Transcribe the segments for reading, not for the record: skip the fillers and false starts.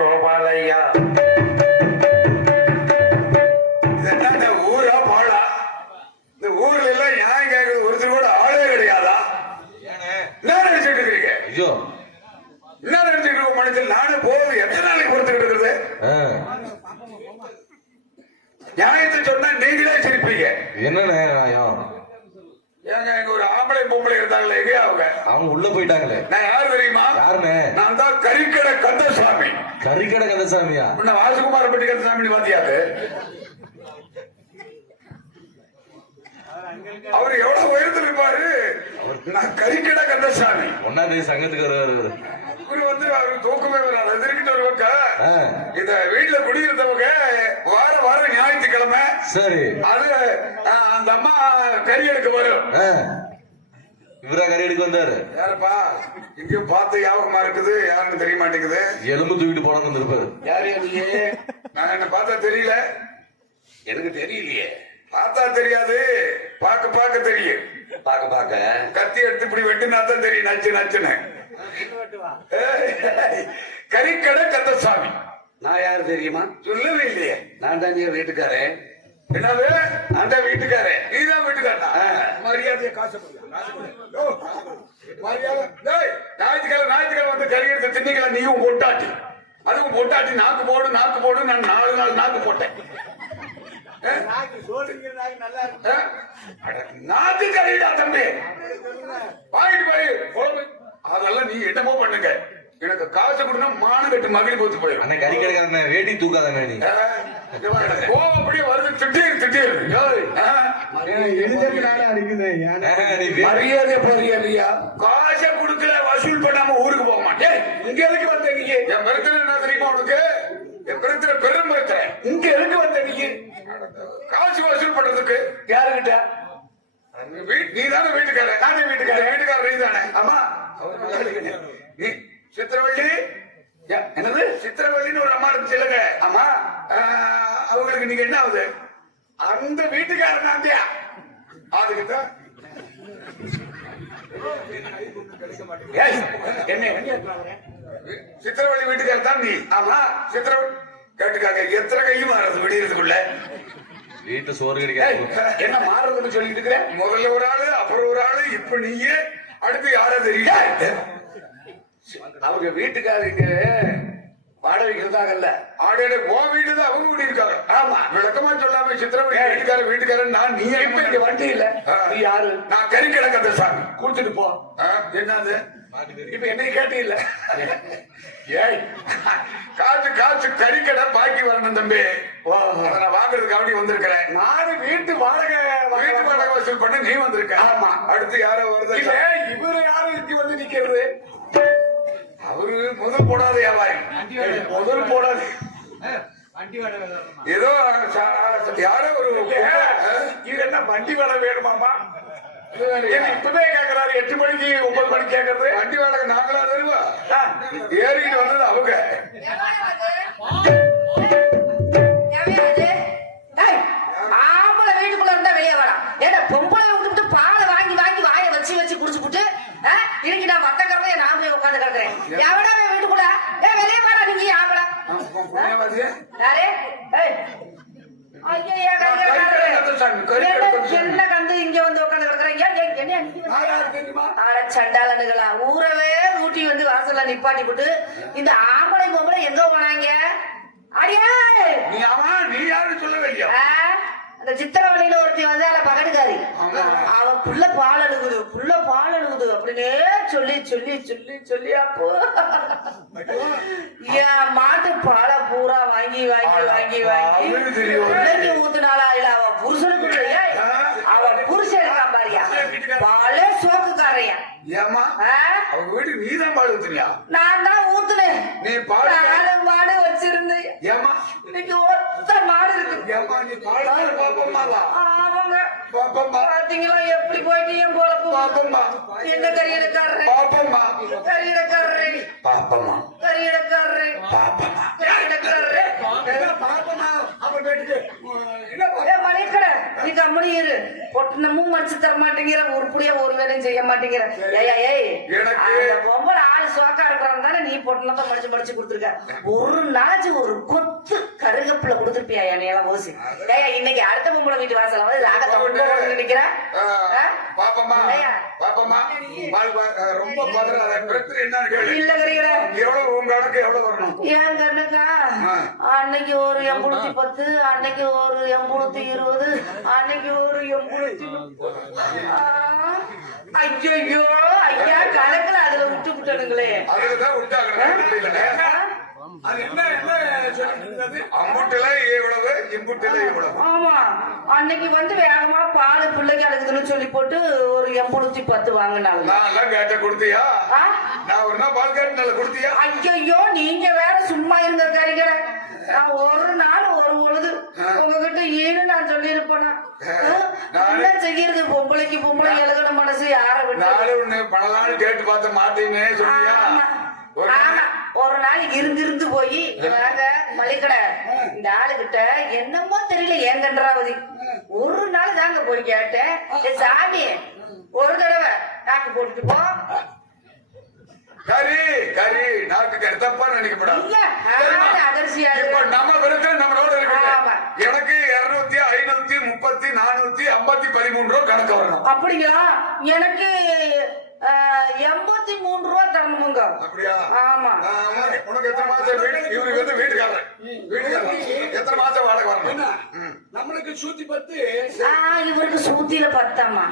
கோபாலையா இந்த ஊரா பாழா? இந்த ஊர்ல எல்லாம் நியாயம் கேட்கறது ஒருத்தர் கூட ஆளே கிடையாதா? என்ன நினைச்சிட்டு இருக்கிறீங்க? ஐயோ என்ன நினைச்சிட்டு இருக்க மனுஷன்? நானே போகுது எத்தனை நாளைக்கு பொறுத்துக்கிட்டு இருக்கிறது? நியாயத்தை சொன்னா நீங்களே சிரிப்பீங்க. என்ன நியாயம்? ஏங்க எங்க ஒரு ஆம்பளை பொம்பளை இருந்தாங்களே, எங்க அவங்க உள்ள போயிட்டாங்களே. நான் யாரு தெரியுமா? யாருன்னு? நான் தான் கறிக்கடை கந்தசாமி. கறிக்கடை கந்தசாமியா? முன்ன வாசுகுமாரப்பட்டி கந்தசாமி பாத்தியாது. அவர் எவ்வளவு உயரத்தில் இருப்பாரு. நான் கறிக்கடை கந்தசாமி. ஒன்னாம் தேதி சங்கத்துக்கு வருவாரு. இவரு வந்து அவரு தூக்கமே வராது. அது இருக்கிட்ட ஒரு பக்கம் இந்த வீட்டுல குடியிருந்தவங்க வார வாரம் ஞாயிற்றுக்கிழமை சரி அது அந்த அம்மா கறி எடுக்க வரும். இவரா கறி எடுக்க வந்தாரு. யாருப்பா? இங்கேயும் பார்த்து ஞாபகமா இருக்குது. யாருன்னு தெரிய மாட்டேங்குது. எலும்பு தூக்கிட்டு போன வந்திருப்பாரு. யாரு? நான் என்ன பார்த்தா தெரியல. எனக்கு தெரியலையே. பார்த்தா தெரியாது, பார்க்க பார்க்க தெரியும். பார்க்க பார்க்க கத்தி எடுத்து இப்படி வெட்டினா தான் தெரியும். நச்சு நச்சுன்னு. கறிக்கடை கந்தசாமி. நான் யாரு தெரியுமா? சொல்லவே இல்லையே. நான் தான் வீட்டுக்காரன். என்னது? அந்த வீட்டுக்காரன். நீதான் வீட்டுக்காரா? மரியாதையை காசு மரியாதை. ஞாயிற்றுக்கிழமை வந்து கறி எடுத்து தின்னிக்கலாம். நீயும் பொட்டாட்டி, அதுவும் பொட்டாட்டி. நாக்கு போடு நாக்கு போடு. நான் 4 நாள் நாக்கு போட்டேன். நாக்கு கறிடா தம்பி. வாங்கிட்டு போய் அதெல்லாம் நீ என்னமோ பண்ணுங்க. எனக்கு காசு கொடுனா மான கட்டு மகிழ் போச்சு போயிடும். அண்ணன் கறி கடைக்காரன வேட்டி தூக்காத நீ. அப்படியே வருது. திட்டீர் திட்டீர் மரியாதை மரியாதையா காசை கொடுக்கல வசூல் பண்ணாம ஊருக்கு போக மாட்டேன். இங்க எதுக்கு வந்த நீங்க? என் பிரச்சனை என்ன தெரியுமா உனக்கு? என் பிரச்சனை பெரும் பிரச்சனை. இங்க எதுக்கு வந்த நீங்க? காசு வசூல் பண்றதுக்கு. யாருகிட்ட? நீ தானே வீட்டுக்கார. நானே வீட்டுக்கார. வீட்டுக்கார நீ தானே? ஆமா. நீ சித்திரவள்ளி. என்னது? சித்திரவள்ளின்னு ஒரு அம்மா இருந்துச்சு இல்லங்க? ஆமா. அவங்களுக்கு நீங்க என்ன ஆகுது? அந்த வீட்டுக்காரன் தான். அதுக்கிட்ட என்ன சித்திரவள்ளி வீட்டுக்காரர் தான் நீ. ஆமா. சித்திரவள்ளி கேட்டுக்காங்க. எத்தனை கையும் மாறுறது விடியறதுக்குள்ள. வீட்டு சோறு கிடைக்காது. என்ன மாறுறதுன்னு சொல்லிட்டு இருக்கிறேன். முதல்ல ஒரு ஆளு, அப்புறம் ஒரு ஆளு, இப்ப நீயே, அடுத்து யாரா தெரியல. அவங்க வீட்டுக்காரருக்கு வாடகைக்கு இருந்தாங்கல்ல. ஆடையில போ வீடு தான் அவங்க கூடி இருக்காங்க. ஆமா. விளக்கமா சொல்லாம சித்திரவள்ளி வீட்டுக்காரன் நான். நீ இங்க வண்டி இல்ல. நீ யாரு? நான் கறிக்கடை கந்தசாமி. கொடுத்துட்டு போ. என்னது? இப்ப என்ன கேட்டு இல்ல. ஏய் காசு காசு கறிக்கடை பாக்கி வரணும் தம்பி. நான் வாங்குறதுக்கு அப்படி வந்திருக்கிறேன். நானும் வீட்டு வாடகை வசூல் பண்ண நீ வந்திருக்க. ஆமா. அடுத்து யாரோ வருது. இவரு யாரு இங்க வந்து நிக்கிறது? அவரு முதல் போடாத வியாபாரி. முதல் போடாது. ஏதோ யாரோ ஒரு இது என்ன வண்டி வேலை வேணுமாமா? இப்பவே கேக்குறாரு. 8 மணிக்கு 9 மணிக்கு கேக்குறது. வண்டி வாடகை நாங்களா தருவா? ஏறிட்டு வந்தது அவங்க. ஆம்பளை வீட்டுக்குள்ள இருந்தா வெளியே வரலாம். ஏன்னா பொம்பளை விட்டுட்டு பாலை வாங்கி வாங்கி வாயை வச்சு வச்சு குடிச்சுட்டு இன்னைக்கு நான் மத்த கறவையை நான் போய் உட்காந்து கிடக்குறேன். எவடா வீட்டுக்குள்ள? வெளியே வர நீங்க ஆம்பளை. யாரே? என்ன கந்து இங்க வந்து உட்காந்து கிடக்குறீங்க? சண்டாளனுங்களா? ஊரவே ஊட்டி வந்து வாசல்ல நிப்பாட்டி போட்டு இந்த ஆம்பளை பொம்பளை எங்க போனாங்க? அடியா நீ யாரு சொல்லவே இல்லையா? அந்த சித்திரவழியில ஒருத்தி வந்து பகட்டுக்காரி. அவன் புள்ள பால் அழுகுது அப்படின்னு சொல்லி சொல்லி சொல்லி சொல்லி அப்போ என் மாட்டு பாலை பூரா வாங்கி வாங்கி வாங்கி வாங்கி ஊத்துனாலா இல்ல அவ புருஷனுக்கு. அவ புருஷன் இருக்கான் பாரியா, பாலே சோக்குக்காரையா. ஏமா அவங்க வீட்டுக்கு நீ தான் பால் ஊத்துனியா? நான் தான் ஊத்துனேன். நீ பால் மாடு வச்சிருந்தேன். ஏமா இன்னைக்கு ஒத்த மாடு இருக்கு. ஏமா நீ பால் பாப்பம்மாவா? அவங்க பாப்பம்மா பாத்தீங்களா எப்படி போயிட்டு என் போலப்பு? பாப்பம்மா. என்ன கரியடக்காரரே? பாப்பம்மா. கரியடக்காரரே. பாப்பம்மா. கரியடக்காரரே. பாப்பம்மா. கரியடக்காரரே. பாப்பம்மா. அவ வீட்டுக்கு என்ன மணிக்கட நீங்க கம்முனு இரு. பொட்டணமும் மடிச்சு தர மாட்டேங்கிற, உருப்படியா ஒரு வேலையும் செய்ய மாட்டேங்கிற. ஏய் ஏய், எனக்கு- அந்த பொம்பளை ஆளு சோக்கா இருக்கிறான் தானே நீ பொட்டணத்தை மடிச்சு கொடுத்துருக்க. ஒரு நாச்சு ஒரு கொத்து கருகப்புல கொடுத்துருப்பியா நீ எல்லாம் ஓசி. ஏயா இன்னைக்கு அடுத்த பொம்பளை வீட்டு வாசல வந்து லாகத்தை நிக்கிற. பாப்பம்மா பாப்பம்மா ரொம்ப பதறாத. பிரச்சனை என்னன்னு கேளு. இல்ல கறிகிற எவ்வளவு உங்க கணக்கு எவ்வளவு வரணும்? ஏன் கண்ணுக்கா அன்னைக்கு ஒரு 810, அன்னைக்கு ஒரு 820, அன்னைக்கு ஒரு 830. ஐயோ ஐயா கணக்குல அதுல விட்டு விட்டனுங்களே. அதுலதான் விட்டாங்க. அது என்ன சொல்லிட்டு இருந்தது? அம்புட்டுல எவ்வளவு, இம்புட்டுல எவ்வளவு? ஆமா அன்னைக்கு வந்து வேகமா பால் பிள்ளைக்கு அழுகுதுன்னு சொல்லி போட்டு ஒரு 810 வாங்கினாங்க. நான் எல்லாம் கேட்ட கொடுத்தியா? நான் ஒரு நாள் பால் கேட்டு கொடுத்தியா? ஐயோ நீங்க வேற சும்மா இருங்க கறிக்கிற. நான் ஒரு நாள் ஒரு பொழுது உங்ககிட்ட ஏன்னு நான் சொல்லி இருப்பேனா? என்ன செய்யறது? பொம்பளைக்கு பொம்பளை எழுகட மனசு யார விட்டு. நானும் ஒண்ணு பல நாள் கேட்டு பார்த்த மாட்டேன்னு சொல்லியா? ஆமா ஒரு நாள் இருந்து போய் வாங்க மளிகடை இந்த ஆளுகிட்ட என்னமோ தெரியல ஏங்கன்றாவதி. ஒரு நாள் தாங்க போய் கேட்டேன். சாமி ஒரு தடவை நாக்கு போட்டுட்டு போ. கறி கறி நாக்கு தப்பா நினைக்கப்படாது. இல்ல அதிர்ச்சியா இப்ப நம்ம பிரச்சனை நம்மளோட ஆமா. இருக்கு. எனக்கு 200, 530, 450, 13 ரூபா கணக்கு வரணும். அப்படிங்களா? எனக்கு 83 ரூபா தரணுமுங்க. அப்படியா? ஆமா. உனக்கு எத்தனை மாசம் வீடு? இவருக்கு வந்து வீட்டுக்காரர் எத்தனை மாசம் வாடகை வரணும்? நம்மளுக்கு சூத்தி 10. இவருக்கு சூத்தில 10.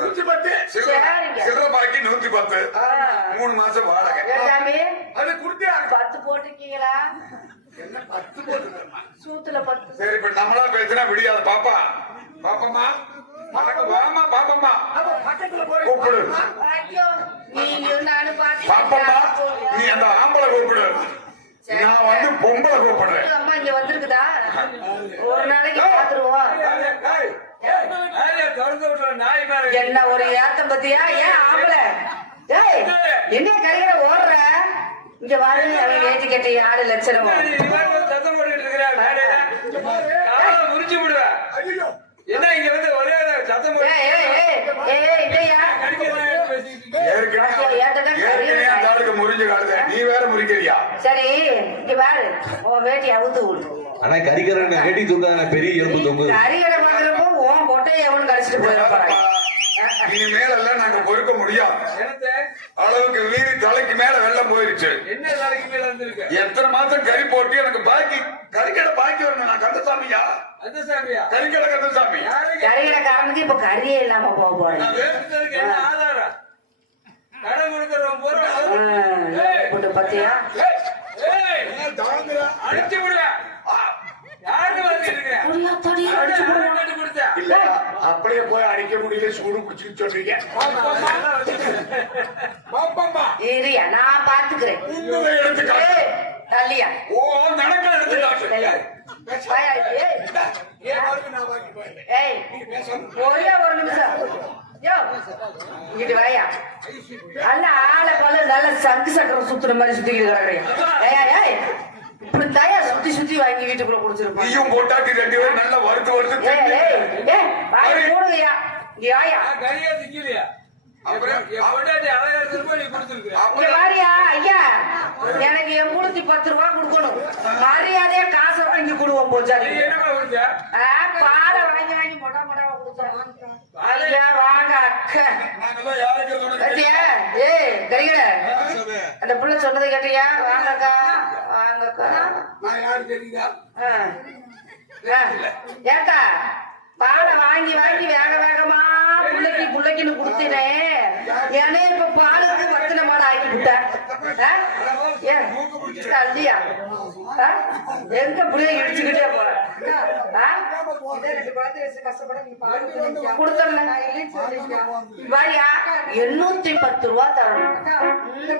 110 சில்லற பாக்கி 110. 3 மாசம் வாடகை. சாமி அது குடுத்தியா? 10 போட்டிருக்கீங்களா? என்ன 10 போட்டுருக்கா? சூத்துல 10. சரி இப்ப நம்மளா பேசினா விடியாது. பாப்பா பாப்பம்மா வாமா பாப்பம்மா கூப்பிடு. ஐயோ நீங்க நானும் பாப்பம்மா பாத்து நீ அந்த ஆம்பளை கூப்பிடு. நான் வந்து பொம்பளை கூப்பிடுறேன். அம்மா இங்க வந்திருக்குதா? ஒரு நாளைக்கு பாத்துருவோம். என்ன ஒரு ஏத்தம் பத்தியா? ஏன் ஆம்பளை? ஏய் என்ன கறிகிற ஓடுற? இங்க வாரு அவன் வேட்டி கட்டி 6 லட்சம். என்ன இங்க வந்து ஒரே சத்தம் முறிஞ்சு காடுத. நீ வேற முறிக்கிறியா? சரி இங்க பாரு உன் வேட்டி அவுத்து விடு. ஆனா கறிக்கரை வேட்டி தூக்காத பெரிய எறும்பு தொங்குது. கறிகடை பாக்குறப்போ உன் கொட்டையை எவனும் கடிச்சிட்டு போயிட. இனிமேல் எல்லாம் நாங்க பொறுக்க முடியாது. அளவுக்கு மீறி தலைக்கு மேல வெள்ளம் போயிருச்சு. என்ன நாளைக்கு மேல வந்திருக்கு? எத்தனை மாசம் கறி போட்டு எனக்கு பாக்கி கறிக்கடை பாக்கி வரணும். நான் கந்தசாமியா? அந்த சாமியா? கறிக்கடை கந்தசாமி. கறிகடை காரணத்துக்கு இப்ப கறியே இல்லாம போக போறேன். என்ன ஆதாரம்? கடை கொடுக்கறவன் போறோம் பத்தியா? அடிச்சு விடுவேன். யாருக்கு வந்து இல்ல அப்படியே போய் அடிக்க முடியல. சூடு குடிச்சுன்னு சொல்றீங்க. ஏரியா நான் பாத்துக்கிறேன். எடுத்துக்காட்டு. தள்ளியா? ஓ நடக்க எடுத்துக்காட்டு. ஏய் ஒரே ஒரு நிமிஷம். யோ இங்கிட்டு வாயா. நல்ல ஆளை போல நல்ல சங்கு சக்கரம் சுத்துற மாதிரி சுத்திக்கிட்டு கிடக்குறேன். ஏய் இப்படி தாயா சுத்தி சுத்தி வாங்கி வீட்டுக்குள்ள குடிச்சிருப்பான். நீயும் போட்டாட்டி 2 பேரும் நல்லா வறுத்து வறுத்து வாங்கி போடுங்கய்யா. இங்க வாயா. கறியா திக்கலையா? பொண்டாட்டி அழகா நீ கொடுத்துருக்கு. இங்க வாரியா ஐயா. எனக்கு 810 ரூபா கொடுக்கணும். மரியாதையா காசை வாங்கி கொடுவோம் போச்சா? நீ என்னமா கொடுத்த? பாலை வாங்கி வாங்கி மொட்டா மொட்டா கொடுத்தோம். ஐயா வாங்க அக்கா. ஏய் கறிகடை அந்த புள்ள சொன்னதை கேட்டியா? வாங்கக்கா வாங்கக்கா. ஏக்கா பாலை வாங்கி வாங்கி வேக வேகமா புள்ளைக்குன்னு கொடுத்தினேன். ஏனே இப்ப பாலுக்கு பத்தின மாடு ஆக்கி விட்டேன். இல்லையா எங்க புள்ளைய இடிச்சுக்கிட்டே போற வாரியா 810 ரூபா தரணும்.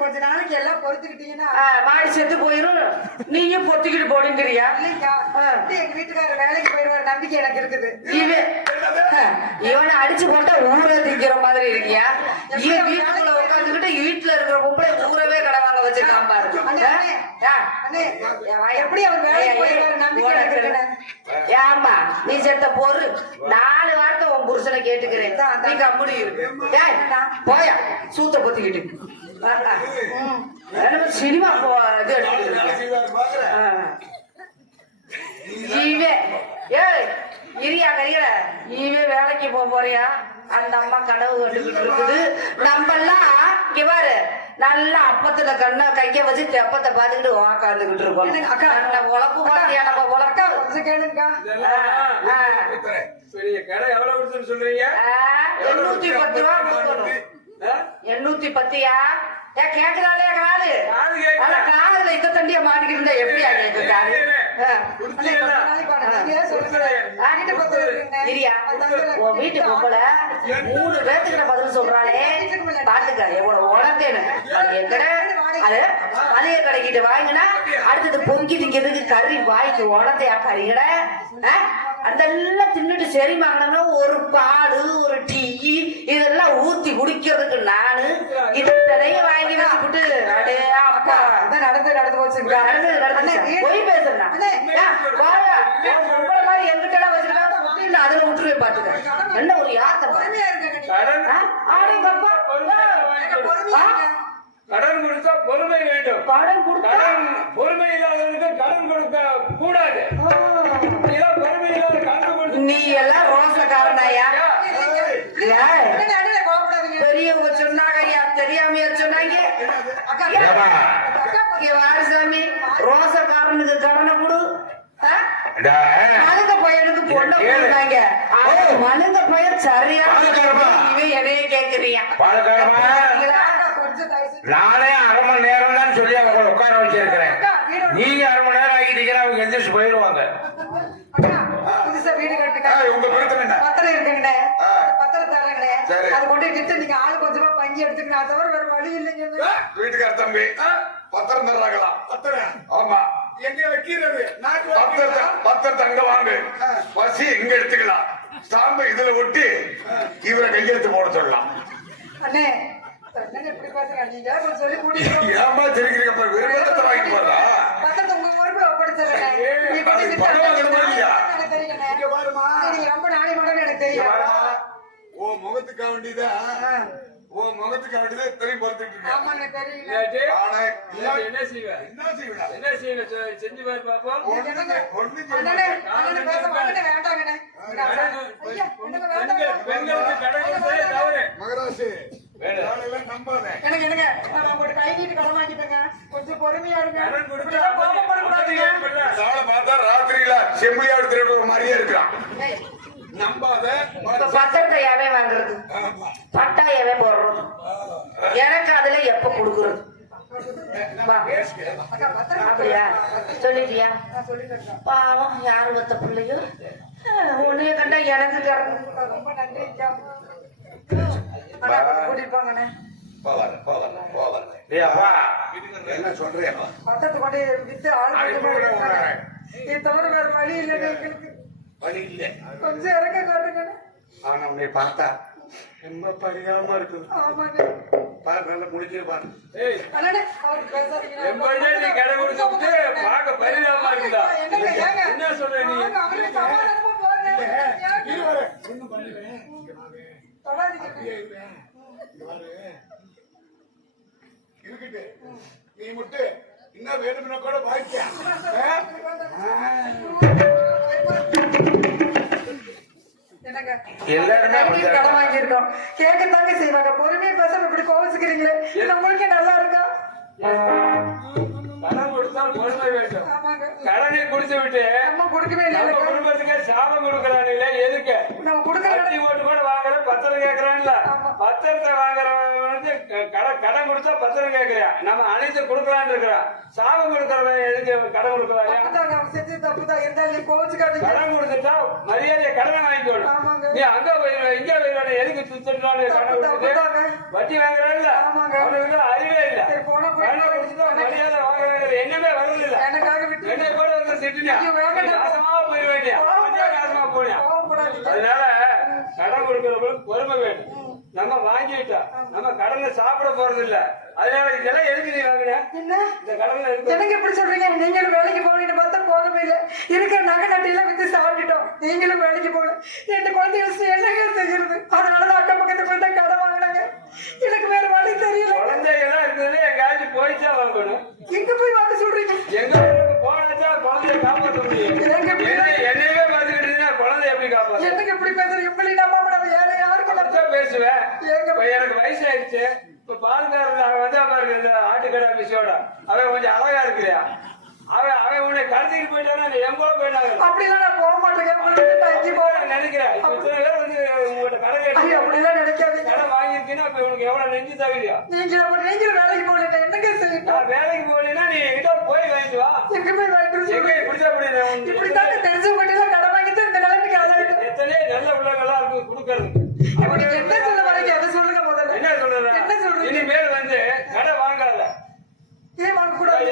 கொஞ்ச நாளைக்கு எல்லாம் பொறுத்துக்கிட்டீங்கன்னா மாடி செத்து போயிரும். நீயும் பொத்திக்கிட்டு போடுங்கிறியா? எங்க வீட்டுக்காரர் வேலைக்கு போயிருவாரு நம்பிக்கை எனக்கு இருக்குது. இவனை அடிச்சு போட்டா ஊரே திங்கிற மாதிரி இருக்கியா? இவன் வீட்டுக்குள்ள உட்காந்துக்கிட்டு வீட்டுல இருக்கிற பொம்பளை ஊரவே கடை வாங்க வச்சிருக்கான் பாரு. அண்ணே, எப்படி அவர் வேலைக்கு போயிருவாரு நம்பிக்கை எனக்கு இருக்குண்ணே. ஏம்மா நீ செத்த பொறு 4 வார்த்தை உன் புருஷனை கேட்டுக்கிறேன் நீ கம்பெனி இருக்கு போயா சூத்த பொத்திக்கிட்டு சினிமா இது எடுத்துக்கிட்டு ஈவே ஏய் இரியா கரியல ஈவே வேலைக்கு போறியா அந்த அம்மா கனவு கண்டுகிட்டு இருக்குது நம்ம எல்லாம் இங்க பாரு நல்லா அப்பத்துல கண்ண கைய வச்சு தெப்பத்தை பாத்துக்கிட்டு உக்காந்துக்கிட்டு இருக்கோம் அக்கா, உழப்பு பாத்தியா நம்ம உழக்கா கொஞ்சம் கேளுங்கக்கா. பெரிய கடை எவ்வளவு கொடுத்துன்னு சொல்றீங்க 810 ரூபா கொடுக்கணும் 810யா ஏன் கேக்குறாளே காலு காது கேக்குதா? காதுல இத்த தண்டியா மாட்டிக்கிட்டு இருந்தா எப்படியா கேக்கு காலு அண்ணே, 10 நாளைக்கு வாங்க. நீங்க சொல்லுங்க. வீட்டு பக்கத்துல இருக்குண்ணே. இரியா உன் வீட்டு பொம்பளை 3 பேத்துக்கிட்ட பதில் சொல்றாளே பாத்துக்க எவ்வளவு உடத்தேன்னு அது எங்கட அது மளிகை கடைக்கிட்டு வாங்கினா அடுத்தது பொங்கி திங்கிறதுக்கு கறி வாய்க்கு உடத்தையா கறிகட அதெல்லாம் தின்னுட்டு சரி வாங்கினோம்னா ஒரு பால் ஒரு டீ இதெல்லாம் ஊத்தி குடிக்கிறதுக்கு நானு இத்தனையும் வாங்கி வச்சுக்கிட்டு அடே அப்பா அதான் நடந்து போச்சுங்கக்கா. நடந்தது போய் பேசுறேன் மாதிரி எங்கிட்ட வச்சிருக்கா அதுல விட்டுருவே பாத்துக்க என்ன ஒரு யாத்தம் பொறுமையா இருங்க நீ. கடன் ஆடே கப்பா பொறுமையா இருங்க. கடன் கொடுத்தா பொறுமை வேண்டும் படம் கொடுத்தா கடன் பொறுமை இல்லாதவனுக்கு கடன் கொடுக்க கூடாது இதெல்லாம் பொறுமை இல்லாத கடன் கொடுத்து நீ எல்லாம் ரோசக்காரனாயா அண்ணே, அண்ணே, கோவப்படாதீங்க. பெரியவங்க சொன்னாங்க ஐயா தெரியாமையா சொன்னாங்க அக்கா, ஏம்மா? இங்க வாரு சாமி ரோசக்காரனுக்கு கடனை கொடு டா, மனுங்க பையனுக்கு பொண்ணை கொடுத்தாங்க மனுங்க பையன் சரியா பாலக்காரமா? இவன் என்னைய கேக்குறீங்க பாலக்காரமா? அக்கா, கொஞ்சம் தயவு செஞ்சு. நானே 1/2 மணி நேரம் தான் சொல்லி அவங்க உட்கார வச்சிருக்கிறேன். அக்கா, வீடு நீங்க 1/2 மணி நேரம் ஆகிட்டீங்கன்னா அவங்க எந்திரிச்சு போயிடுவாங்க. அக்கா, புதுசா வீடு கட்டுக்கா. உங்க பிரச்சனை என்ன பத்திரம் இருக்குங்கண்ணே. பத்திரம் தரேங்கண்ணே. சரி. அதை கொண்டு போய் வித்து நீங்க ஆளு கொஞ்சமா பங்கி எடுத்துக்கணும். அதை தவிர வேற வழி இல்லைங்க. வீட்டுக்கார தம்பி பத்திரம் தர்றாங்களா பத்திரம் ஆமா எங்க வைக்கிறது பத்திரத்தை அங்க வாங்கு பசி இங்க எடுத்துக்கலாம் ஸ்டாம்பு இதுல ஒட்டி இவரை கையெழுத்து போட சொல்லலாம் அண்ணே, என்னங்க இப்படி பேசுறீங்க? நீங்க கொஞ்சம் சொல்லி கூட்டிட்டு ஏமா தெரிவிக்கிறீங்க விருப்பத்தை வாங்கிட்டு போறா பத்திரத்தை உங்க பொறுப்புல ஒப்படைச்சிடுறேன். நீ கொண்டு அது வித்து பணம் வாங்கணுமா இல்லையா? எனக்கு தெரியுங்கண்ணே. நீங்க ரொம்ப நாணி மட்டும் எனக்கு தெரியும். ஓ முகத்துக்கு வேண்டியதான் ஓ முகத்துக்கு வேண்டியதான் தெரியும் பொறுத்துட்டு ஆமாங்க தெரியுங்க. இல்லாட்டி ஆனா என்ன செய்வேன் என்ன செய்வா என்ன செய்வேன் செஞ்சு பாரு பாப்போம் என்னங்க? ஒண்ணு அண்ணனே, அண்ணனே பேச மாட்டேன்னு வேண்டாங்கண்ணே. ஐயா, என்னங்க வேண்டாம். பெண்களுக்கு கடன் கொடுத்ததே தவறு மகராசி வேலையெல்லாம் நம்பாத எனக்கு என்னங்க நான் உங்கள்கிட்ட கை நீட்டு கடன் வாங்கிட்டேங்க. கொஞ்சம் பொறுமையா இருங்க. கடன் கொடுத்தா இப்படிலாம் கோபப்படக்கூடாதுங்க. நாளை பார்த்தா ராத்திரியில செம்பிளியாடு திருட ஒரு மாதிரியே இருக்கிறான் ஏய், நம்பாத இப்ப பத்திரத்தை எவன் வாங்குறது பட்டா எவன் போடுறது எனக்கு அதுல எப்ப கொடுக்குறது வா. அக்கா, பத்திரம் அப்படியா சொல்லிட்டியா நான் சொல்லிட்டேன். பாவம் யாரு வத்த பிள்ளையோ உன்னைய கண்டா எனக்கு கறந்து ரொம்ப நன்றி ஐயா. அண்ணா, கூட்டிட்டு போங்கண்ணே. ஏய் அப்பா, என்ன சொல்றேன் பத்திரத்தை கொண்டு வித்து ஆள் அனுப்பி விட விடுறேன். இது தவிர வேற வழி இல்லைங்க எங்களுக்கு. வழி இல்லை கொஞ்சம் இறக்க காட்டுங்கண்ணே. ஆனா உன்னை பார்த்தா ரொம்ப பரிதாபமா இருக்குது ஆமாங்க. பாரு நல்லா முடிக்கிற பாரு ஏய் அண்ணனே, அவருக்கு பேசாதீங்க. என் பொண்ணே நீ கடன் கொடுத்துட்டு பார்க்க பரிதாபமா இருக்குதா என்னங்க, ஏங்க? என்ன சொல்ற நீ வாங்க, அவரே சமாதானமா போறேன். ஏங்க? தொடாதீங்க. இருக்கட்டு நீ முட்டு இன்னும் வேணும்னா கூட வாய்க்க என்னங்க? எல்லாருமே கையில கடன் வாங்கியிருக்கோம். கேட்கத்தாங்க செய்வாங்க. பொறுமையா பேசாம இப்படி கோவிச்சுக்கிறீங்களே. இது உங்களுக்கே நல்லா இருக்கா? கடன் கொடுத்தால் பொறுமை வேண்டும் ஆமாங்க. கடனை கொடுத்து விட்டு நம்ம கொடுக்கவே நம்ம இல்லை. குடும்பத்துக்கு சாபம் கொடுக்கறானுங்களே எதுக்கு நம்ம கொடுக்கற கட்டி ஓட்டு கூட வாங்குற பத்திரம் கேட்கறான்ல ஆமா. பத்திரத்தை வாங்குறவன் வந்து கடன் கொடுத்தா பத்திரம் கேட்கறியா நம்ம அனைத்து கொடுக்கலான்னு இருக்கிறான் சாபம் கொடுக்கறவன் எதுக்கு கடன் கொடுக்கறாரு தப்புதாங்க, அவங்க செஞ்சது தப்புதான். இருந்தாலும் நீ கோவிச்சுக்காதீங்க. கடன் கொடுத்துட்டா மரியாதையை கடனை வாங்கிக்கணும் ஆமாங்க. நீ அங்க போயிடுவ இங்க போயிடுவ எதுக்கு சுத்தறான்னு கடன் கொடுத்துட்டு தப்புதாங்க. வட்டி வாங்குறான்ல ஆமாங்க. அவனுக்கு அறிவே இல்ல சரி, போனா கடன் கொடுத்துட்டா மரியாதை வாங்குறாங்க என்னமே வரதில்ல எனக்காக விட்டு என்னை கூட வந்து திட்டினா ஐயோ, வேண்டாம். நாசமா போயிடுவேன் நாசமா போனியா கோவப்படாதீங்க. அதனால கடன் கொடுக்கிறவங்களுக்கு பொறுமை வேண்டும் நம்ம வாங்கிட்டோம். நம்ம கடல்ல சாப்பிட போறது இல்ல. அதனால இதெல்லாம் எதுக்கு நீ வாங்கின? என்ன இந்த கடல்ல இருக்கு. எனக்கு எப்படி சொல்றீங்க? நீங்களும் வேலைக்கு போவீங்கன்னு பார்த்தா போகவே இல்லை. இருக்கிற நகை நட்டையெல்லாம் வித்து சாப்பிட்டுட்டோம். நீங்களும் வேலைக்கு போகல. 2 குழந்தைய வச்சு என்னங்க செய்யறது? அதனாலதான் அக்கம் பக்கத்து போயிட்டா கடை வாங்கினாங்க. எனக்கு வேற வழி தெரியல. குழந்தைகள்லாம் இருக்குது, எங்காச்சும் போயிச்சா வாங்கணும். எங்க போய் வாங்க சொல்றீங்க? எங்க போனதா குழந்தைய காப்பாற்ற முடியும். என்னையவே பாத்துக்கிட்டீங்கன்னா குழந்தை எப்படி காப்பாற்ற? எனக்கு எப்படி பேசுறீங்க? உங்களை நம்பாம நம்ம வேற யாருக்கும் அப்படித்தான் பேசுவேன். எங்க இப்ப எனக்கு வயசாயிடுச்சு. இப்ப பால்காரன் வந்தா பாருங்க, இந்த ஆட்டுக்கடை மிஷோட அவன் கொஞ்சம் அழகா இருக்கிறியா? அவன் உன்னை கடத்திட்டு போயிட்டானா நீ எங்கோ போயிட்டாங்க. அப்படிலாம் நான் போக மாட்டேங்க. உங்களுக்கு நான் எங்கேயும் போறேன் நினைக்கிறேன். இப்ப இத்தனை பேர் வந்து உங்கள்கிட்ட கடை கேட்டு அப்படிலாம் நினைக்காதீங்க. கடை வாங்கியிருக்கீங்கன்னா இப்ப உனக்கு எவ்வளவு நெஞ்சு தகுதியா? நீங்களும் வேலைக்கு போகல. என்னங்க செய்யணும்? நான் வேலைக்கு போகலைன்னா நீ எங்கிட்ட போய் வாங்கிட்டு வா. எங்க போய் வாங்கிட்டு எங்க சொல்றீங்க? இப்படிதான் இப்படித்தாங்க தெரிஞ்சவங்க எல்லாம் கடை வாங்கிட்டு இந்த நிலைமைக்கு ஆளாயிட்டு. எத்தனையோ நல்ல உள்ளவங்களா இருக்கு கொடுக்கறது. இப்ப நீங்க என்ன சொல்ல வரீங்க? அதை சொல்லுங்க முதல்ல. என்ன சொல்றது? என்ன சொல்றீங்க? இனிமேல் வந்து கடை வாங்காத. ஏன் வாங்க கூடாது?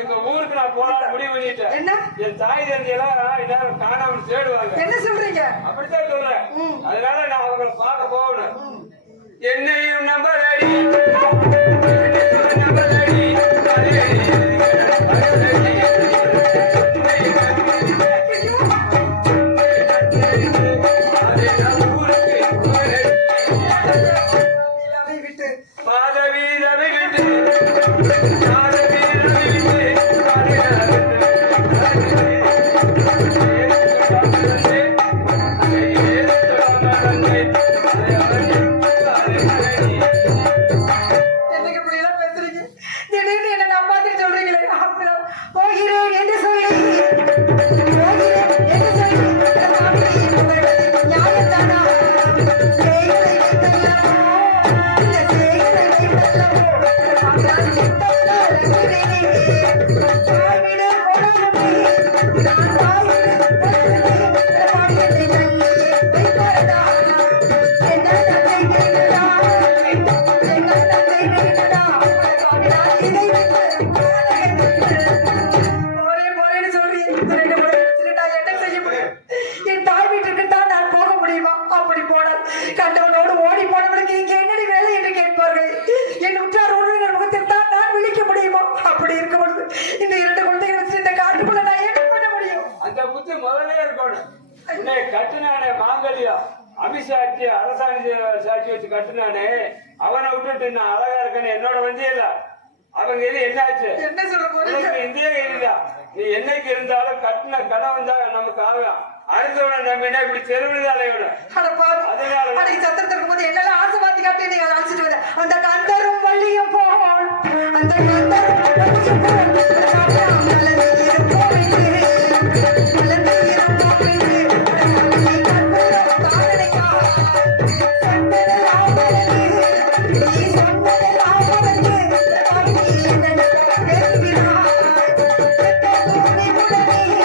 எங்க ஊருக்கு நான் போலான்னு முடிவு பண்ணிட்டேன். என்ன? என் தாய் தந்தையெல்லாம் எல்லாரும் காணாம தேடுவாங்க. என்ன சொல்றீங்க? அப்படித்தான் சொல்றேன். அதனால நான் அவங்களை பார்க்க போகணும். என்னையும் நம்பலடி, என்னையும் நம்பலடி, அதை விட்டு மாதவி ரவி விட்டு என்னங்க இப்படி எல்லாம் பேசுறீங்க? திடீர்னு என்ன நம்பாதுன்னு சொல்றீங்களே. அப்படிலாம் போகிறேன் என்று சொல்லி போகிறேன் என்று சொல்லி நியாயத்தானா? செய்களை வைத்தல்லவோ, இந்த செய்களை வைத்தல்லவோ, நான் எத்தனால் இருக்கிறேனே. தாய்விடு உணர்வுமே, நான் தாய்விடு உணர்வுமே, பாடியதை நன்றியே வைத்தாரதா? என்ன தந்தை கேட்கிறதா? என்ன தந்தை கேட்கிறதா? பாடினார் இதை வைத்து போறேன்னு சொல்றீங்க. இந்த 2 முறை வச்சுட்டு நான் என்ன செய்ய முடியும்? என் தாய் வீட்டுக்கு தான் நான் போக முடியுமா? அப்படி போனால் கண்டவனோடு ஓடி போனவனுக்கு இங்கே என்னடி வேலை என்று கேட்பார்கள். என் உற்றார் உறவினர் முகத்தில் தான் நான் விழிக்க முடியுமா? அப்படி இருக்கும் பொழுது இந்த 2 குழந்தைகளை வச்சு இந்த காட்டுக்குள்ள நான் என்ன பண்ண முடியும்? அந்த புத்தி முதல்ல இருக்கணும். உன்னை கட்டுனானே மாங்கல்யம் அபிசாட்சி அரசாணி சாட்சி வச்சு கட்டுனானே, அவனை விட்டுட்டு நான் அழகா இருக்கேன்னு என்னோட வந்தே இல்ல. அவங்க இது என்னாச்சு? என்ன சொல்ல போறீங்க? உனக்கு இந்திய இதுதான். நீ என்னைக்கு இருந்தாலும் கட்டின கணவன் தான் நமக்கு ஆகும். அடுத்தவனை நம்பினா இப்படி தெருவில்தான் அலையணும். அட பாரு, அன்னைக்கு சத்திரத்துல இருக்கும்போது என்னெல்லாம் ஆசை பார்த்து காட்டி நீங்க அழைச்சிட்டு வந்த அந்த கந்தரும் வள்ளியும் போல், அந்த கந்தரும் வள்ளியும் போல், மலர்ந்து இருப்போம் என்று, மலர்ந்து இருப்போம் என்று, அடக்கவில்லை கற்பூரம் தாரணைக்காய். சொன்னதெல்லாம் மலர்ந்து, நீ சொன்னதெல்லாம் மலர்ந்து, பாட்டி என்னென்ன பேசுகிறாய். வெட்ட தோணி உடனே, நீ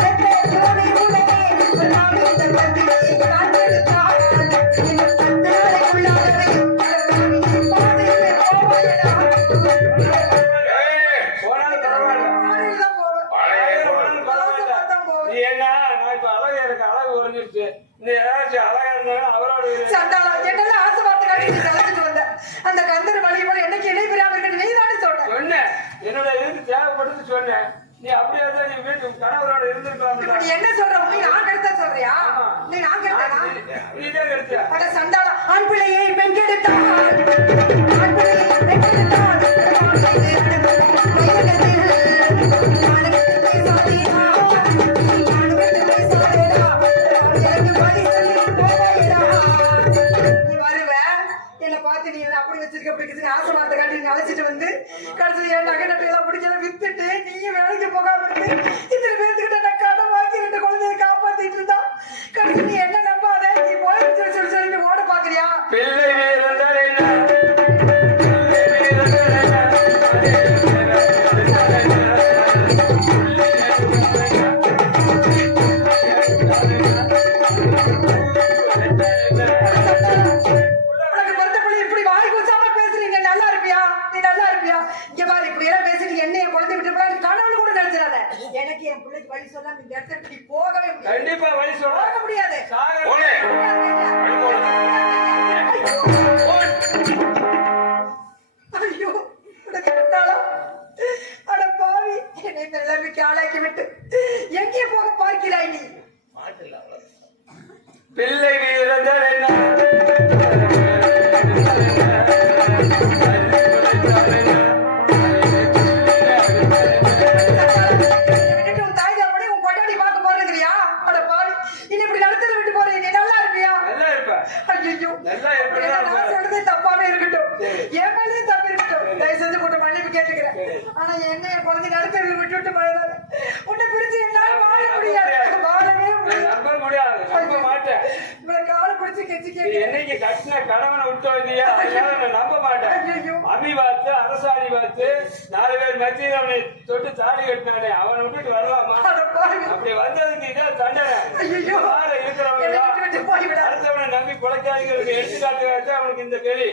வெட்ட தோணி உடனே, நான் இந்த கண்ணிலே காண்பெடுத்தாய். இன்னும் 10 நாளைக்குள்ளாகவே பாதையிலே போவாயடா. போனாலும் பரவாயில்ல. பாதையில தான் போவேன். போனாலும் பரவாயில்ல. நீ என்ன, நான் இப்ப அழகா இருக்கு, அழகு குறைஞ்சிருச்சு. நீ ஏதாச்சும் அழகா இருந்தாலும் அவரோட இரு. சண்டாளா, என்னெல்லாம் ஆசை பார்த்து காட்டி நீ அழைச்சிட்டு வந்த அந்த கந்தர் வழி போல என்னைக்கு இணை பெறாம இருக்க நீ தானே சொன்ன. சொன்னேன், என்னோட இதுக்கு தேவைப்பட்டது சொன்னேன். நீ அப்படியே தான் நீ வீட்டு கணவரோட இப்ப இருந்திருக்கலாம். நீ என்ன சொல்ற? நீ நான் கெடுத்த சொல்றியா? நீ நான் கெடுத்தனா? நீதான் கிடைச்ச. அட சண்டாளா, ஆண் பிள்ளையை பெண் கெடுத்தாள், ஆண் பிள்ளையை பெண் கெடுத்தாள். நீ வருவ, என்னை பார்த்து நீ அப்படி வச்சிருக்க அப்படி வச்சிருக்க ஆசை வார்த்தை காட்டி நீ அழைச்சிட்டு வந்து கடைசியில் என் நகை நட்டையெல்லாம் பிடிச்சல வித்துட்டு நீயும் வேலைக்கு போகாம இருந்து இத்தனை பேர்த்துக்கிட்ட நான் கடன் வாங்கி 2 குழந்தைய காப்பாத்திட்டு இருந்தா கடைசி நீ என்ன நம்பாத நீ போயிடுச்சு சொல்லி சொல்லி ஓட பாக்குறியா? பிள்ளை வீரர்கள் என்ன? பிள்ளை வீரர்கள் என்ன? உனக்கு பொறுத்தப்படி இப்படி வாய் கூசாம பேசுறீங்க. நல்லா இருப்பியா? நீ நல்லா இருப்பியா? இங்க பாரு, இப்படி எல்லாம் பேசிட்டு என்னைய குழந்தை விட்டு போனா கனவுல கூட நினைச்சிடாத. எனக்கு என் பிள்ளைக்கு வழி சொல்லாம இந்த இடத்துல இப்படி போகவே முடியாது. கண்டிப்பா வழி போக சொல்ல முடியாது. சாக போலே. முடியாது. என்ன என் குழந்தை நடத்தல விட்டுட்டு போயிடாது. உன்னை பிரிச்சு என்னால வாழ முடியாது, வாழவே முடியாது. நம்ப முடியாது, நம்ப மாட்டேன். உங்களை காலை பிடிச்சு கெஞ்சி நீ கேட்கிறேன். என்னைக்கு கட்டின கணவனை விட்டு வந்தியா, அதனால நான் நம்ப மாட்டேன். ஐயையோ. அம்மி பார்த்து அரசாணி பார்த்து 4 பேர் மத்தியில் அவனை தொட்டு தாலி கட்டினானே, அவனை விட்டுட்டு வரலாமா? அட பாவி. அப்படி வந்ததுக்கு இதான் தண்டனை. ஐயையோ. வாழ இருக்கிறவங்க என்னை விட்டு விட்டு போய்விடாது. அடுத்தவனை நம்பி குலைக்காதீங்களுக்கு எடுத்துக்காட்டு வச்சா அவனுக்கு இந்த கேள்வி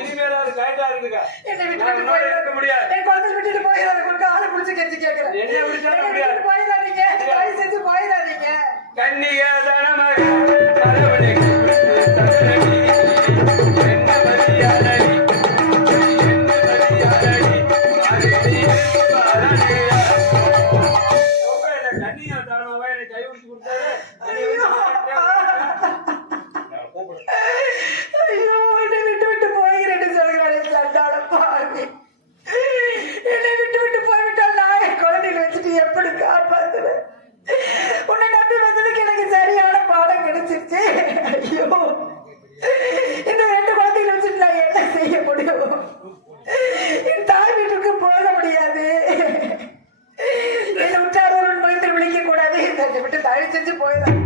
இனிமேலாவது கரெக்டா இருக்குங்க. என்னை விட்டு நான் விட்டு உன்னோட இருக்க போயிடாது. முடியாது. என் குழந்தை விட்டுட்டு போயிடாது. உங்க காலை பிடிச்சு கெஞ்சி கேட்கிறேன். என்னை விட்டுட்டு என்னை முடியாது. விட்டுட்டு போயிடாதீங்க. தயவு செஞ்சு போயிடாதீங்க. கன்னிகாதானமாக கணவனுக்கு தகரடி, என்ன பலியானடி, என்ன பலியானடி, அருதி பாரதியா. ரொம்ப என்ன கன்னிகாதானமாக என்னை கைவிட்டு கொடுத்தாரு. ஐயோ, என்னை விட்டு விட்டு போகிறேன்னு சொல்கிறானே சண்டாள பாவி. என்னை விட்டு விட்டு போய்விட்டால் நான் என் குழந்தைகளை வச்சுட்டு எப்படி காப்பாத்துவேன்? உன்னை நம்பி வந்ததுக்கு எனக்கு சரியான பாடம் கிடைச்சிருச்சு. ஐயோ, இந்த 2 குழந்தைகளை வச்சுட்டு நான் என்ன செய்ய முடியும்? என் தாய் வீட்டுக்கு போக முடியாது. என்னை உற்றாரோர் முகத்தில் விழிக்க கூடாது. என்னை விட்டு தயவு செஞ்சு போயிடலாம்.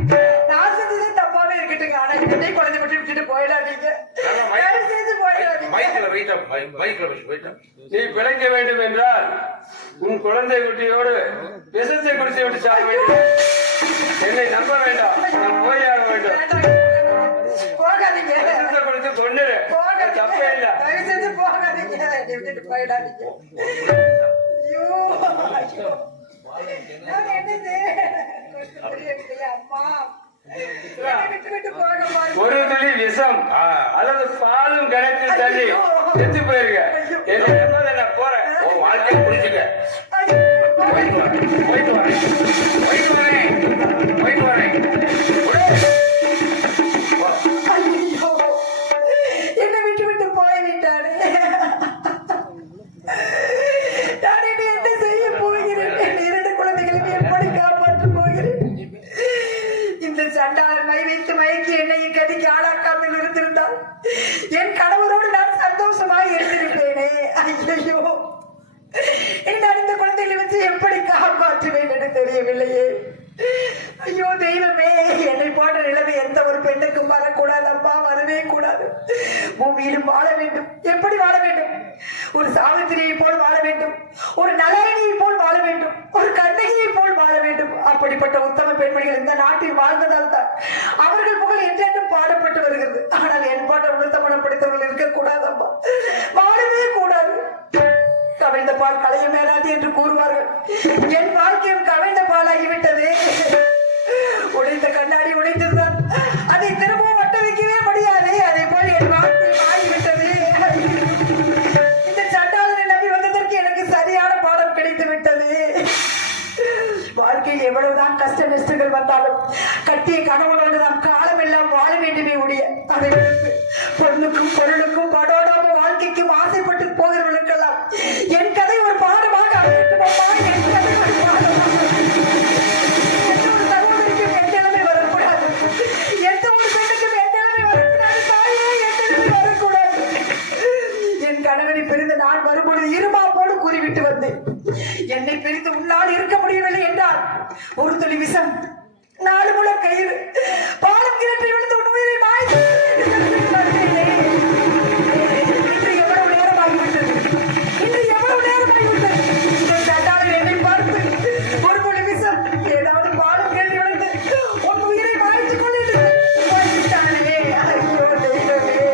நான் செஞ்சதே தப்பாவே இருக்கட்டுங்க. ஆனா என்னை குழந்தை விட்டு விட்டுட்டு போயிடாதீங்க. தயவு செஞ்சு போயிடாதீங்க. மைக்ல வெயிட் நீ பிழைக்க வேண்டும் என்றால் உன் குழந்தை குட்டியோடு விஷத்தை குடித்து விட்டு சாக வேண்டும். என்னை நம்ப வேண்டாம், நான் போயாக வேண்டும். போகாதீங்க. விஷத்தை குடித்து கொண்டு தப்பே இல்லை. தயவு செஞ்சு போகாதீங்க. என்னை விட்டுட்டு போயிடாதீங்க. ஐயோ, ஐயோ. நான் என்னது? புரியவில்லையா, அம்மா? என்னை விட்டு விட்டு போக பாருங்க. ஒரு துளி விஷம் அல்லது பாலும் கிணற்றில் தள்ளி செத்து போயிருக்க. என்னை நம்பாத, நான் போறேன். ஓ வாழ்க்கையை புரிஞ்சுக்க. ஐயோ, போயிட்டு வரேன், போயிட்டு வரேன், போயிட்டு வரேன், போயிட்டு வரேன். ஐயோ, என்னை விட்டு விட்டு போய்விட்டானே. நான் இனி என்ன செய்ய போகிறேன்? என் 2 குழந்தைகளையும் எப்படி காப்பாற்றப் போகிறேன்? இந்த சண்டாளர் மை வைத்து மயக்கி என்னை கதிக்கு ஆளாக்காமல் இருந்திருந்தால் என் கணவரோடு நான் சந்தோஷமாக இருந்திருப்பேனே. ஐயோ, நான் இந்த குழந்தைகளை வச்சு எப்படி காப்பாற்றுவேன் என்று தெரியவில்லையே. ஐயோ தெய்வமே, என்னை போன்ற நிலைமை எந்த ஒரு பெண்ணுக்கும் வரக்கூடாது அம்மா, வரவே கூடாது. பூமியிலும் வாழ வேண்டும். எப்படி வாழ வேண்டும்? ஒரு சாவித்திரியை போல் வாழ வேண்டும், ஒரு நலரணியை போல் வாழ வேண்டும், ஒரு கண்ணகியை போல் வாழ வேண்டும். அப்படிப்பட்ட உத்தம பெண்மணிகள் இந்த நாட்டில் வாழ்ந்ததால் தான் அவர்கள் புகழ் என்றென்றும் பாடப்பட்டு வருகிறது. ஆனால் என் போன்ற உணர்த்தமனம் படித்தவர்கள் இருக்கக்கூடாது அம்மா, வாழவே கூடாது. கவிழ்ந்த பால் களைய மேலாது என்று கூறுவார்கள். என் வாழ்க்கையும் கவிழ்ந்த பாலாகிவிட்டது. உடைந்த கண்ணாடி உடைந்ததுதான், அதை திரும்பவும் வட்ட வைக்கவே முடியாது. அதே போல் என் வாழ்க்கையும் ஆகிவிட்டது. இந்த சண்டாளனை நம்பி வந்ததற்கு எனக்கு சரியான பாடம் கிடைத்து விட்டது. வாழ்க்கையில் எவ்வளவுதான் கஷ்ட நஷ்டங்கள் வந்தாலும் கட்டிய கணவனோடு நாம் காலம் எல்லாம் வாழ வேண்டுமே உடைய அதை பொண்ணுக்கும் பொருளுக்கும் படோடாம வாழ்க்கைக்கும் ஆசைப்பட்டு போகிறவர்களுக்கெல்லாம் என் கதை ஒரு பாடமாக அமையட்டும் அம்மா. என் கதை ஒரு பாடமாக. எந்த ஒரு சகோதரிக்கும் என் நிலைமை வரக்கூடாது, எந்த ஒரு பெண்ணுக்கும் என் நிலைமை வரக்கூடாது. தாயே, என் நிலைமை வரக்கூடாது. என் கணவனை பிரிந்து நான் வரும்பொழுது இருமாப்போடு கூறிவிட்டு வந்தேன். என்னை பிரிந்து உன்னால் இருக்க முடியவில்லை என்றால் ஒரு துளி விஷம், 4 முழம் கயிறு, பாலம் கிணற்றில் விழுந்து உன் உயிரை மாய்த்து இன்று எவ்வளவு நேரமாகிவிட்டது, இன்று எவ்வளவு நேரமாகிவிட்டது. இந்த சண்டாளன் என்னை பார்த்து ஒரு துளி விஷம், ஏதாவது பாலம் கிணற்றில் விழுந்து உன் உயிரை மாய்த்துக் கொண்டு போய்விட்டானே. ஐயோ தெய்வமே,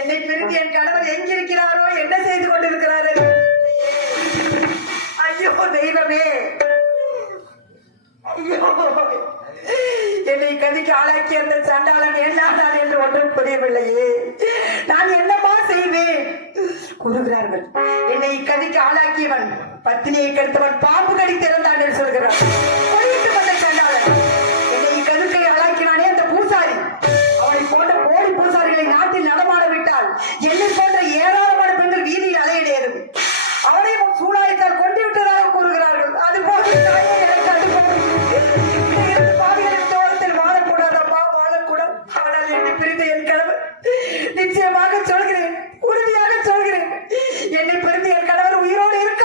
என்னை பிரிந்து என் கணவர் எங்கிருக்கிறாரோ, என்ன செய்து கொண்டிருக்கிறாரோ. ஐயோ தெய்வமே, ஐயோ, என்னை கதிக்கு ஆளாக்கி அந்த சண்டாளன் என்னானான் என்று ஒன்றும் புரியவில்லையே. நான் என்னமா செய்வேன்? கூறுகிறார்கள், என்னை கதிக்கு ஆளாக்கியவன் பத்தினியை கெடுத்தவன் பாம்பு கடித்து இறந்தான் என்று சொல்கிறார். சொல்லிட்டு வந்த சண்டாளன் என்னை கதுக்கை ஆளாக்கினானே அந்த பூசாரி, அவனை போன்ற கோடி பூசாரிகளை நாட்டில் நடமாட விட்டால் என்னை போன்ற ஏராளமான பெண்கள் வீதியில் அலையடையது. அவனை சூழாயத்தால் கொண்டு விட்டதாக கூறுகிறார்கள். அது போல எனக்கு அது பாவிகளின் தோட்டத்தில் வாழக்கூடாதம்மா, வாழக்கூடாது. ஆனால் என்னை பிரிந்த என் கணவர், நிச்சயமாக சொல்கிறேன், உறுதியாக சொல்கிறேன், என்னை பிரிந்து என் கணவர் உயிரோடு இருக்க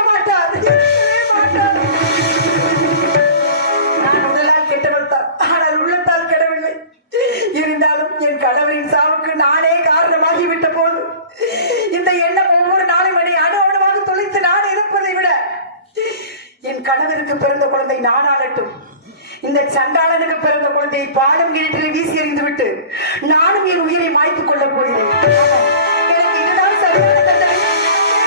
என் கணவருக்கு பிறந்த குழந்தை நானாகட்டும். இந்த சண்டாளனுக்கு பிறந்த குழந்தையை பாலும் கிணற்றில் வீசி எறிந்து விட்டு நானும் என் உயிரை மாய்த்துக் கொள்ளப் போகிறேன். எனக்கு இதுதான் சரியான தண்டனை.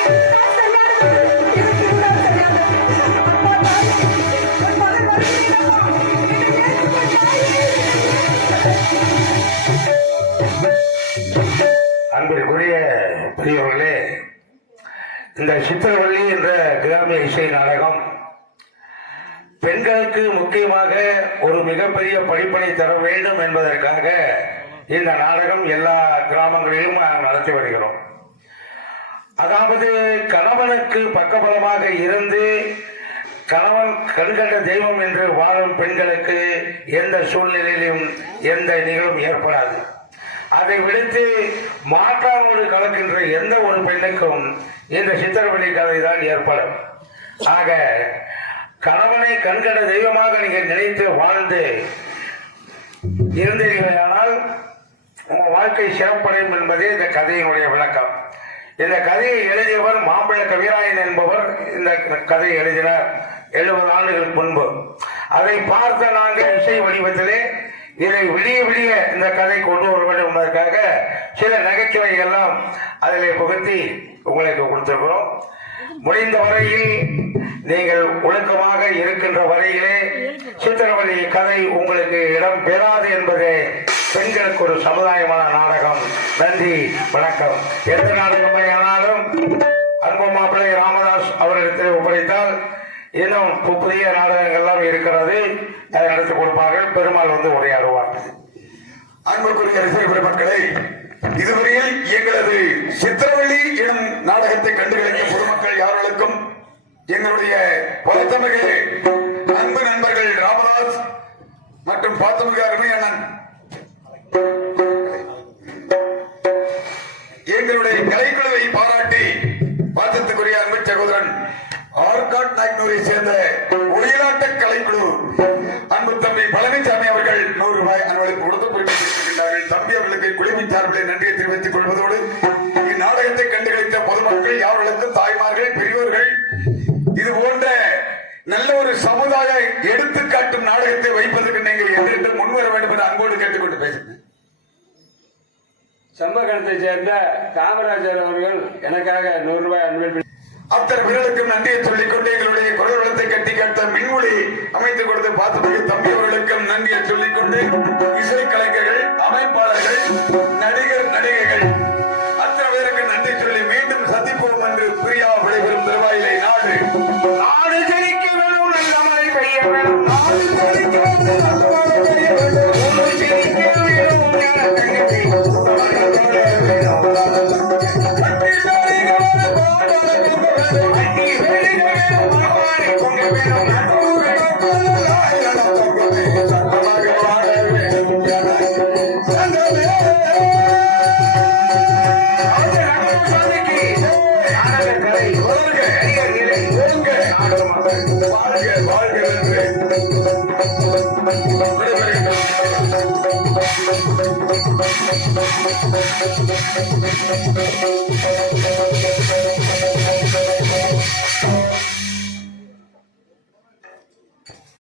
இதுதான் சரியான தண்டனை. எனக்கு இதுதான் சரியான தண்டனை. அப்பா, தாயே, உன் மகன் வருகிறேன் அம்மா. என்னை ஏற்றுக்கொள் தாயே. அன்பிற்குரிய பெரியவர்களே, இந்த சித்திரவள்ளி என்ற கிராமிய இசை நாடகம் பெண்களுக்கு முக்கியமாக ஒரு மிகப்பெரிய படிப்பினை தர வேண்டும் என்பதற்காக இந்த நாடகம் எல்லா கிராமங்களிலும் நடத்தி வருகிறோம். அதாவது கணவனுக்கு பக்கபலமாக இருந்து கணவன் கண்கண்ட தெய்வம் என்று வாழும் பெண்களுக்கு எந்த சூழ்நிலையிலும் எந்த நிகழும் ஏற்படாது. அதை விடுத்து மாற்றானோடு கலக்கின்ற எந்த ஒரு பெண்ணுக்கும் இந்த சித்திரவள்ளி கதை தான் ஏற்படும். ஆக கணவனை கண்கண்ட தெய்வமாக நீங்கள் நினைத்து வாழ்ந்து இருந்தீர்களானால் உங்க வாழ்க்கை சிறப்படையும் என்பதே இந்த கதையினுடைய விளக்கம். இந்த கதையை எழுதியவர் மாம்பழ கவிராயன் என்பவர் இந்த கதையை எழுதினார் 70 ஆண்டுகளுக்கு முன்பு. அதை பார்த்த நாங்கள் இசை வடிவத்திலே இதை விடிய விடிய இந்த கதை கொண்டு வர வேண்டும் என்பதற்காக சில நகைச்சுவைகள்லாம் அதிலே புகுத்தி உங்களுக்கு கொடுத்திருக்கிறோம். முடிந்த வரையில் நீங்கள் ஒழுக்கமாக இருக்கின்ற வரையிலே சித்திரவள்ளி கதை உங்களுக்கு இடம் பெறாது என்பதே பெண்களுக்கு ஒரு சமுதாயமான நாடகம். நன்றி, வணக்கம். எந்த நாடகமே ஆனாலும் அன்பு மாப்பிள்ளை ராமதாஸ் அவரிடத்தில் ஒப்படைத்தால் இன்னும் புதிய நாடகங்கள்லாம் இருக்கிறது, அதை நடத்தி கொடுப்பார்கள். பெருமாள் வந்து உரையாடுவார். அன்புக்குரிய ரசிகர் மக்களே, இதுவரையில் எங்களது சித்திரவள்ளி எனும் நாடகத்தை கண்டுகளித்த பொதுமக்கள் யார்களுக்கும் எங்களுடைய பலத்தமிகு அன்பு நண்பர்கள் ராமதாஸ் மற்றும் பாத்தமிகு அருமை அண்ணன் எங்களுடைய கலைக்குழுவை பாராட்டி பாசத்துக்குரிய அன்பு சகோதரன் ஆர்காட் நாயக்கனூரை சேர்ந்த ஒளியாட்ட கலைக்குழு அன்பு தம்பி பழனிசாமி அவர்கள் 100 ரூபாய் அன்பளிப்பு கொடுத்து குறிப்பிட்டிருக்கின்றார்கள். தம்பி அவர்களுக்கு குழுவின் சார்பில் நன்றியை தெரிவித்துக் கொள்வதோடு இந்நாடகத்தை கண்டுகளித்த பொதுமக்கள் யாவர்களுக்கும் தாய்மார்கள் பெரியோர்கள் இது போன்ற நல்ல ஒரு சமுதாய எடுத்துக்காட்டும் நாடகத்தை வைப்பதற்கு நீங்கள் எதிர்த்து முன்வர வேண்டும் என்று அன்போடு கேட்டுக்கொண்டு பேசுகிறேன். சம்பகணத்தை சேர்ந்த காமராஜர் அவர்கள் எனக்காக 100 ரூபாய் அன்பளிப்பு. அத்தனை பேர்களுக்கும் நன்றியை சொல்லிக் கொண்டு எங்களுடைய குரல் வளத்தை கட்டி காட்ட மின்மொழி அமைத்துக் கொடுத்து பார்த்து தம்பி அவர்களுக்கும் நன்றியை சொல்லிக் கொண்டு இசை கலைஞர்கள், அமைப்பாளர்கள், நடிகர் நடிகைகள் அத்தனை பேருக்கு நன்றி சொல்லி மீண்டும் சந்திப்போம் என்று பிரியா விடைபெறும் திருவாயிலை நாடு நாடு ஜெயிக்க வேணும், நல்ல மழை பெய்ய வேணும். நாடு ஜெயிக்க வேணும், நல்ல மழை பெய்ய வேணும். ஊரு ஜெயிக்க வேணும், ஞான தங்கத்தை தமிழ் வேணும். அட்டி வேலைகள் பாடி கொண்டு வேணும். வாழ்க